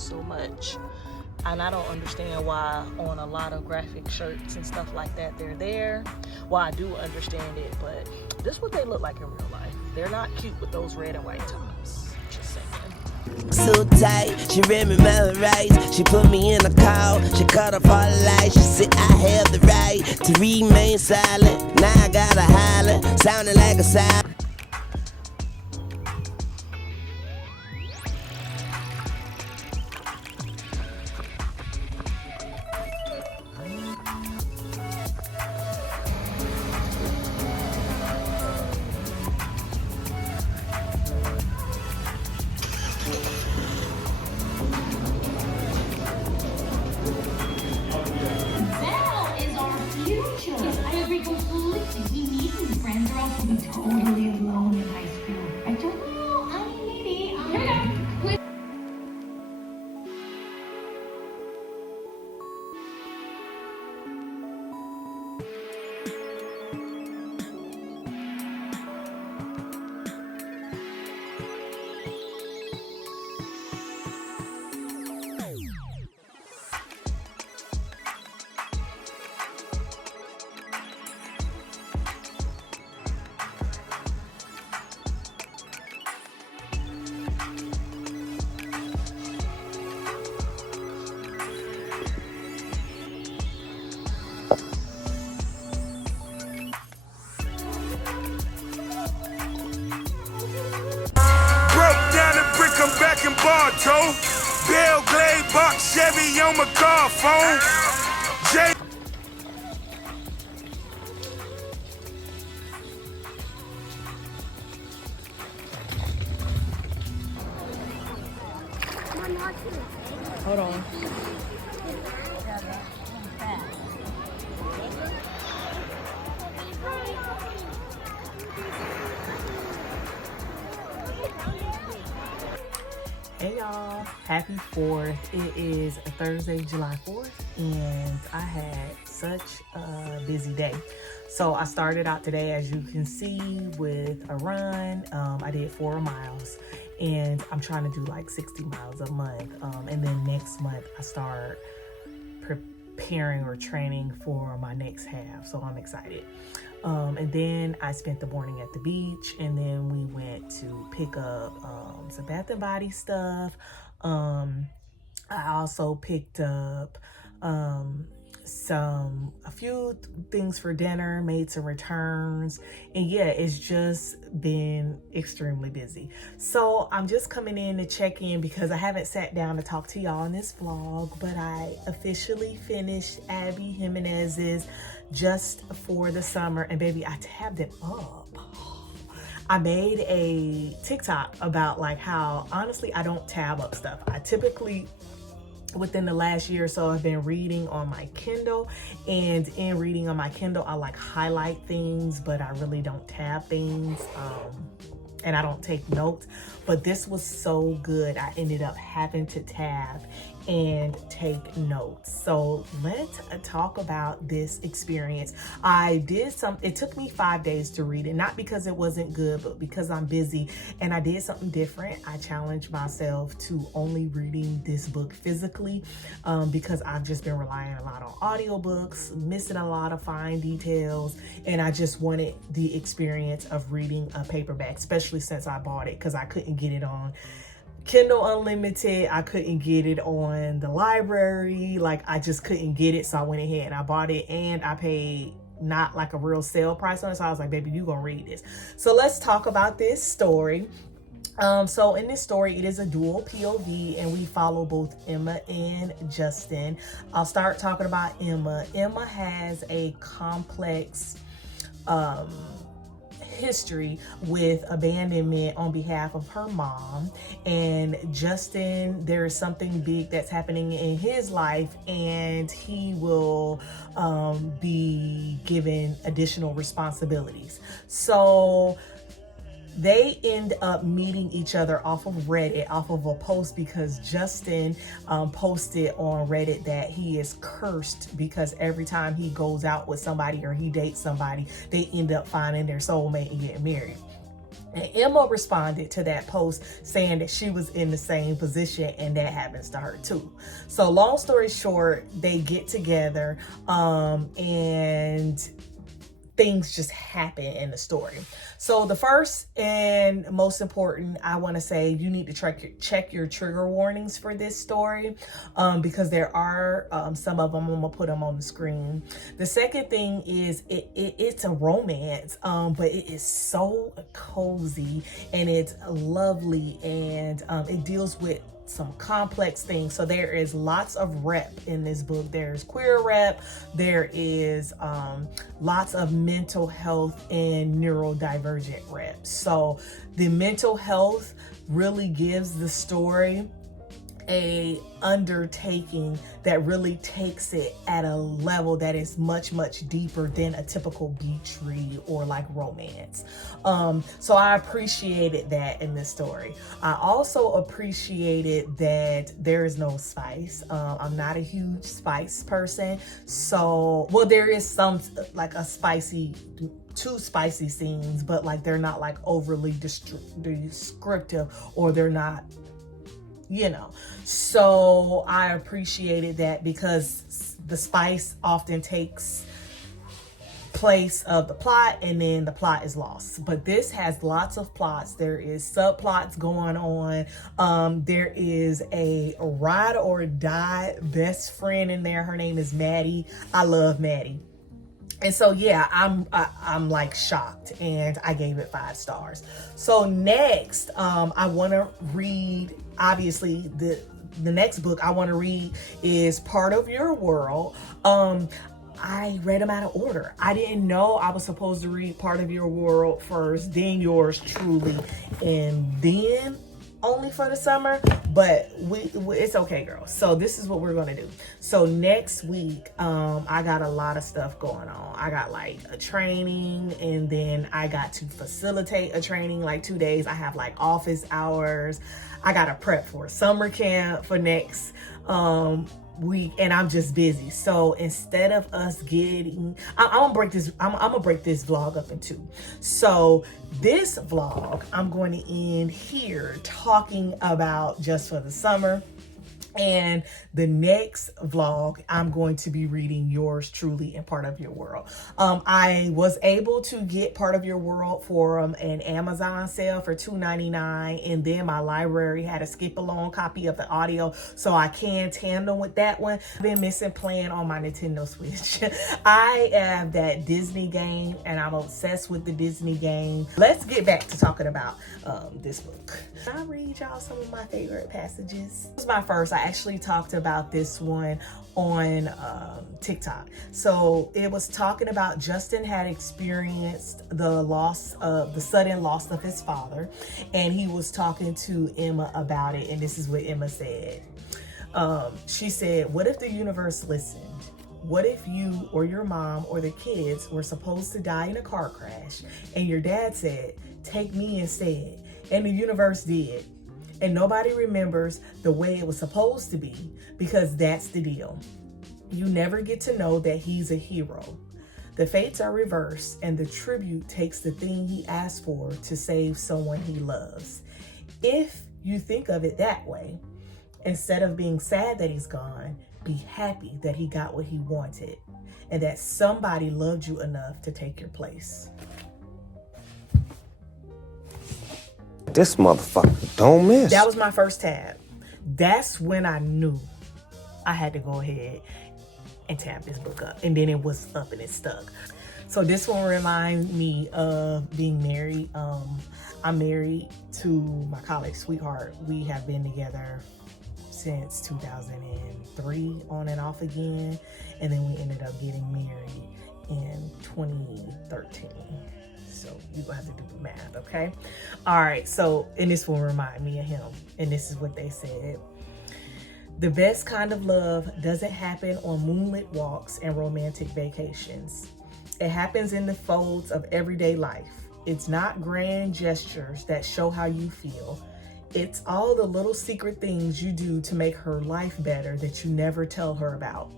so much. And I don't understand why on a lot of graphic shirts and stuff like that they're there. Well, I do understand it, but this is what they look like in real life. They're not cute with those red and white tops. Just saying. So tight, she read me my rights. She put me in a call, she cut off all the lights. She said I have the right to remain silent. Now I gotta holler, sounding like a siren. Totally alone in high school. I don't know. I mean, maybe. Here we go. Back in Bartow, Bell Glade box Chevy on my car phone. J Hold on. Hey y'all, happy 4th. It is Thursday, July 4th, and I had such a busy day. So I started out today, as you can see, with a run. I did 4 miles, and I'm trying to do like 60 miles a month. And then next month I start preparing or training for my next half, so I'm excited. And then I spent the morning at the beach, and then we went to pick up some Bath and Body stuff. I also picked up a few things for dinner, made some returns, and yeah, it's just been extremely busy. So I'm just coming in to check in because I haven't sat down to talk to y'all in this vlog, but I officially finished Abby Jimenez's Just for the Summer, and baby, I tabbed it up. I made a TikTok about like how honestly I don't tab up stuff. I typically, within the last year or so, I've been reading on my Kindle, and in reading on my Kindle I like highlight things, but I really don't tab things, and I don't take notes. But this was so good, I ended up having to tab and take notes. So let's talk about this experience. It took me 5 days to read it, not because it wasn't good, but because I'm busy, and I did something different. I challenged myself to only reading this book physically, because I've just been relying a lot on audiobooks, missing a lot of fine details, and I just wanted the experience of reading a paperback, especially since I bought it, because I couldn't get it on Kindle Unlimited. I couldn't get it on the library. Like, I just couldn't get it. So I went ahead and I bought it, and I paid not like a real sale price on it. So I was like, baby, you gonna read this. So let's talk about this story. So in this story, it is a dual POV, and we follow both Emma and Justin. I'll start talking about Emma. Emma has a complex history with abandonment on behalf of her mom, and Justin, there is something big that's happening in his life, and he will be given additional responsibilities. So they end up meeting each other off of Reddit, off of a post, because Justin posted on Reddit that he is cursed because every time he goes out with somebody or he dates somebody, they end up finding their soulmate and getting married. And Emma responded to that post saying that she was in the same position and that happens to her too. So long story short, they get together and things just happen in the story. So the first and most important, I want to say, you need to check your trigger warnings for this story, because there are some of them. I'm gonna put them on the screen. The second thing is it's a romance, but it is so cozy and it's lovely, and it deals with some complex things. So there is lots of rep in this book. There's queer rep, there is lots of mental health and neurodivergent rep. So the mental health really gives the story a undertaking that really takes it at a level that is much deeper than a typical beach read or like romance. So I appreciated that in this story. I also appreciated that there is no spice. I'm not a huge spice person, so well, there is some like two spicy scenes, but like they're not like overly descriptive, or they're not, so I appreciated that, because the spice often takes place of the plot and then the plot is lost. But this has lots of plots. There is subplots going on. There is a ride or die best friend in there. Her name is Maddie. I love Maddie. And so, yeah, I'm like shocked, and I gave it 5 stars. So next, I want to read, obviously, the next book I want to read is Part of Your World. I read them out of order. I didn't know I was supposed to read Part of Your World first, then Yours Truly, and then Only for the Summer, but it's okay, girl. So this is what we're gonna do. So next week, I got a lot of stuff going on. I got like a training, and then I got to facilitate a training like 2 days. I have like office hours. I gotta prep for summer camp for next week, and I'm just busy. So instead of us getting, I'm gonna break this vlog up in 2. So this vlog, I'm going to end here talking about Just for the Summer. And the next vlog, I'm going to be reading Yours Truly and Part of Your World. I was able to get Part of Your World for an Amazon sale for $2.99, and then my library had a skip-along copy of the audio, so I can tandem with that one. I've been missing playing on my Nintendo Switch. I have that Disney game, and I'm obsessed with the Disney game. Let's get back to talking about this book. Can I read y'all some of my favorite passages? This was my first. I actually talked about this one on TikTok. So it was talking about Justin had experienced the sudden loss of his father, and he was talking to Emma about it, and this is what Emma said. She said, "What if the universe listened? What if you or your mom or the kids were supposed to die in a car crash, and your dad said, 'Take me instead,' and the universe did? And nobody remembers the way it was supposed to be, because that's the deal. You never get to know that he's a hero. The fates are reversed, and the tribute takes the thing he asked for to save someone he loves. If you think of it that way, instead of being sad that he's gone, be happy that he got what he wanted, and that somebody loved you enough to take your place." This motherfucker don't miss. That was my first tab. That's when I knew I had to go ahead and tab this book up. And then it was up and it stuck. So this one reminds me of being married. I'm married to my college sweetheart. We have been together since 2003, on and off again. And then we ended up getting married in 2013. So you're gonna have to do the math, okay? All right, so, and this will remind me of him. And this is what they said. "The best kind of love doesn't happen on moonlit walks and romantic vacations. It happens in the folds of everyday life. It's not grand gestures that show how you feel. It's all the little secret things you do to make her life better that you never tell her about.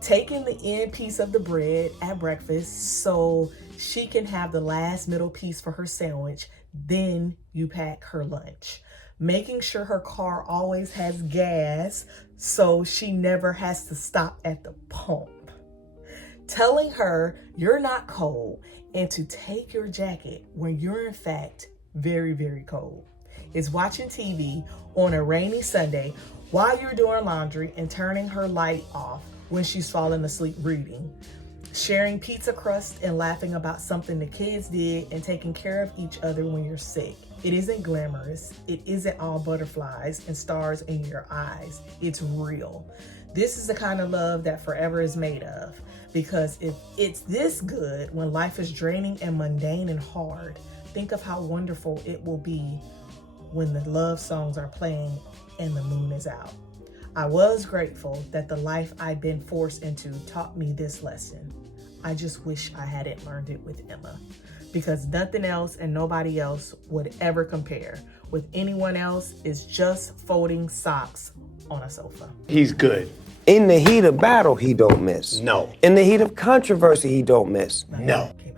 Taking the end piece of the bread at breakfast so she can have the last middle piece for her sandwich, then you pack her lunch. Making sure her car always has gas so she never has to stop at the pump. Telling her you're not cold and to take your jacket when you're in fact very, very cold. Is watching TV on a rainy Sunday while you're doing laundry and turning her light off when she's falling asleep reading. Sharing pizza crust and laughing about something the kids did and taking care of each other when you're sick. It isn't glamorous. It isn't all butterflies and stars in your eyes. It's real. This is the kind of love that forever is made of. Because if it's this good when life is draining and mundane and hard, think of how wonderful it will be when the love songs are playing and the moon is out. I was grateful that the life I'd been forced into taught me this lesson. I just wish I hadn't learned it with Emma, because nothing else and nobody else would ever compare. With anyone else, it's just folding socks on a sofa. He's good. In the heat of battle, he don't miss. No. In the heat of controversy, he don't miss. No. Came